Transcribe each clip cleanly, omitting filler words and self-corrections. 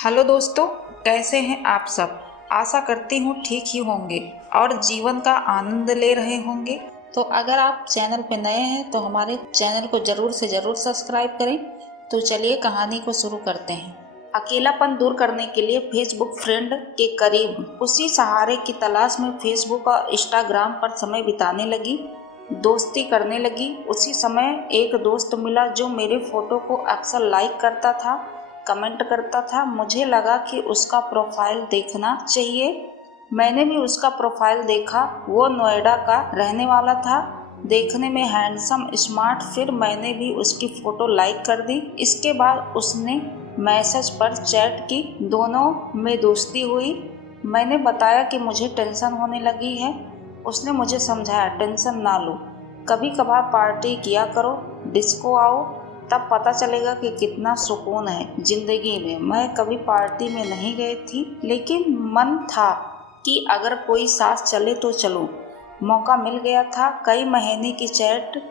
Hello दोस्तों, कैसे हैं आप सब। आशा करती हूँ ठीक ही होंगे और जीवन का आनंद ले रहे होंगे। तो अगर आप चैनल पे नए हैं तो हमारे चैनल को ज़रूर से ज़रूर सब्सक्राइब करें। तो चलिए कहानी को शुरू करते हैं। अकेलापन दूर करने के लिए फेसबुक फ्रेंड के करीब उसी सहारे की तलाश में फेसबुक और इंस्टाग्राम पर समय बिताने लगी, दोस्ती करने लगी। उसी समय एक दोस्त मिला जो मेरे फ़ोटो को अक्सर लाइक करता था, कमेंट करता था। मुझे लगा कि उसका प्रोफाइल देखना चाहिए। मैंने भी उसका प्रोफाइल देखा। वो नोएडा का रहने वाला था, देखने में हैंडसम, स्मार्ट। फिर मैंने भी उसकी फ़ोटो लाइक कर दी। इसके बाद उसने मैसेज पर चैट की, दोनों में दोस्ती हुई। मैंने बताया कि मुझे टेंशन होने लगी है। उसने मुझे समझाया, टेंशन ना लो, कभी कभार पार्टी किया करो, डिस्को आओ, तब पता चलेगा कि कितना सुकून है जिंदगी में। मैं कभी पार्टी में नहीं गई थी, लेकिन मन था कि अगर कोई साथ चले तो चलो। मौका मिल गया था। कई महीने की चैट,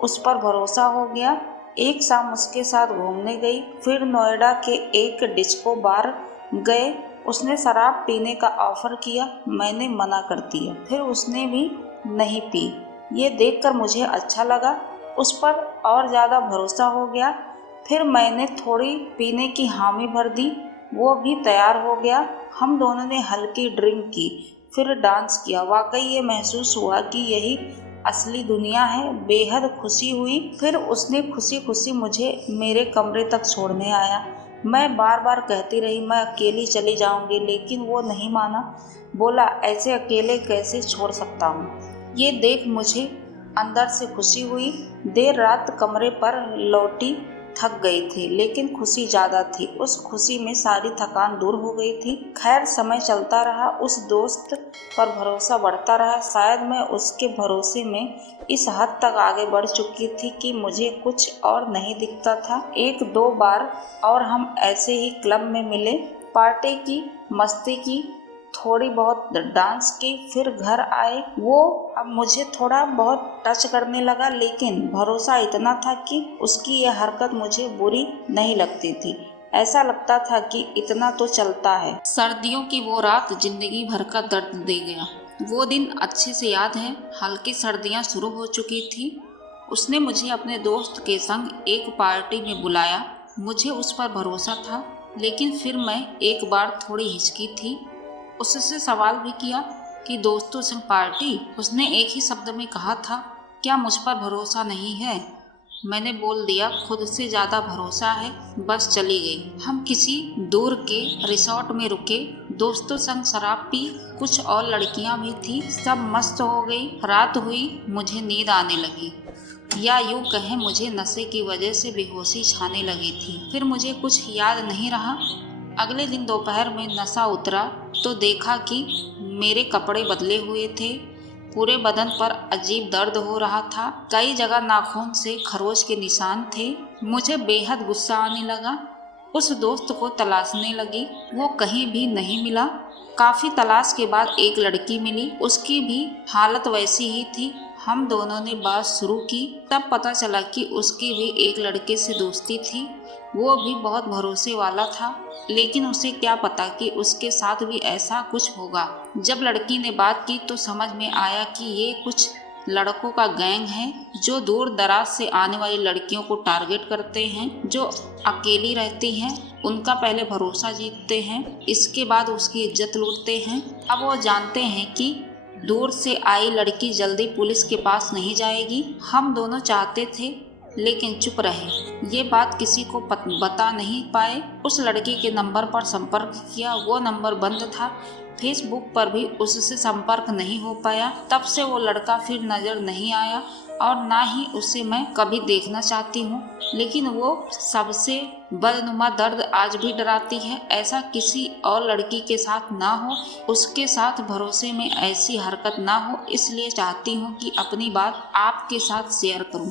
उस पर भरोसा हो गया। एक शाम उसके साथ घूमने गई, फिर नोएडा के एक डिस्को बार गए। उसने शराब पीने का ऑफर किया, मैंने मना कर दिया। फिर उसने भी नहीं पी। ये देखकर मुझे अच्छा लगा, उस पर और ज़्यादा भरोसा हो गया। फिर मैंने थोड़ी पीने की हामी भर दी, वो भी तैयार हो गया। हम दोनों ने हल्की ड्रिंक की, फिर डांस किया। वाकई ये महसूस हुआ कि यही असली दुनिया है। बेहद खुशी हुई। फिर उसने खुशी खुशी मुझे मेरे कमरे तक छोड़ने आया। मैं बार बार कहती रही, मैं अकेली चली जाऊंगी, लेकिन वो नहीं माना। बोला, ऐसे अकेले कैसे छोड़ सकता हूँ। ये देख मुझे अंदर से खुशी हुई। देर रात कमरे पर लौटी, थक गई थी, लेकिन खुशी ज़्यादा थी। उस खुशी में सारी थकान दूर हो गई थी। खैर, समय चलता रहा, उस दोस्त पर भरोसा बढ़ता रहा। शायद मैं उसके भरोसे में इस हद तक आगे बढ़ चुकी थी कि मुझे कुछ और नहीं दिखता था। एक दो बार और हम ऐसे ही क्लब में मिले, पार्टी की, मस्ती की, थोड़ी बहुत डांस की, फिर घर आए। वो अब मुझे थोड़ा बहुत टच करने लगा, लेकिन भरोसा इतना था कि उसकी यह हरकत मुझे बुरी नहीं लगती थी। ऐसा लगता था कि इतना तो चलता है। सर्दियों की वो रात जिंदगी भर का दर्द दे गया। वो दिन अच्छे से याद है। हल्की सर्दियां शुरू हो चुकी थी। उसने मुझे अपने दोस्त के संग एक पार्टी में बुलाया। मुझे उस पर भरोसा था, लेकिन फिर मैं एक बार थोड़ी हिचकी थी। उससे सवाल भी किया कि दोस्तों संग पार्टी। उसने एक ही शब्द में कहा था, क्या मुझ पर भरोसा नहीं है। मैंने बोल दिया, खुद से ज़्यादा भरोसा है। बस चली गई। हम किसी दूर के रिसोर्ट में रुके, दोस्तों संग शराब पी, कुछ और लड़कियां भी थी। सब मस्त हो गई। रात हुई, मुझे नींद आने लगी, या यूँ कहें मुझे नशे की वजह से बेहोशी छाने लगी थी। फिर मुझे कुछ याद नहीं रहा। अगले दिन दोपहर में नशा उतरा तो देखा कि मेरे कपड़े बदले हुए थे। पूरे बदन पर अजीब दर्द हो रहा था। कई जगह नाखून से खरोच के निशान थे। मुझे बेहद गुस्सा आने लगा। उस दोस्त को तलाशने लगी, वो कहीं भी नहीं मिला। काफ़ी तलाश के बाद एक लड़की मिली, उसकी भी हालत वैसी ही थी। हम दोनों ने बात शुरू की, तब पता चला कि उसकी भी एक लड़के से दोस्ती थी। वो भी बहुत भरोसे वाला था, लेकिन उसे क्या पता कि उसके साथ भी ऐसा कुछ होगा। जब लड़की ने बात की तो समझ में आया कि ये कुछ लड़कों का गैंग है जो दूर दराज से आने वाली लड़कियों को टारगेट करते हैं, जो अकेली रहती हैं। उनका पहले भरोसा जीतते हैं, इसके बाद उसकी इज्जत लूटते हैं। अब वो जानते हैं कि दूर से आई लड़की जल्दी पुलिस के पास नहीं जाएगी। हम दोनों चाहते थे, लेकिन चुप रहे। ये बात किसी को बता नहीं पाए। उस लड़की के नंबर पर संपर्क किया, वो नंबर बंद था। फेसबुक पर भी उससे संपर्क नहीं हो पाया। तब से वो लड़का फिर नज़र नहीं आया, और ना ही उसे मैं कभी देखना चाहती हूँ। लेकिन वो सबसे बदनुमा दर्द आज भी डराती है। ऐसा किसी और लड़की के साथ ना हो, उसके साथ भरोसे में ऐसी हरकत ना हो। इसलिए चाहती हूँ कि अपनी बात आपके साथ शेयर करूँ।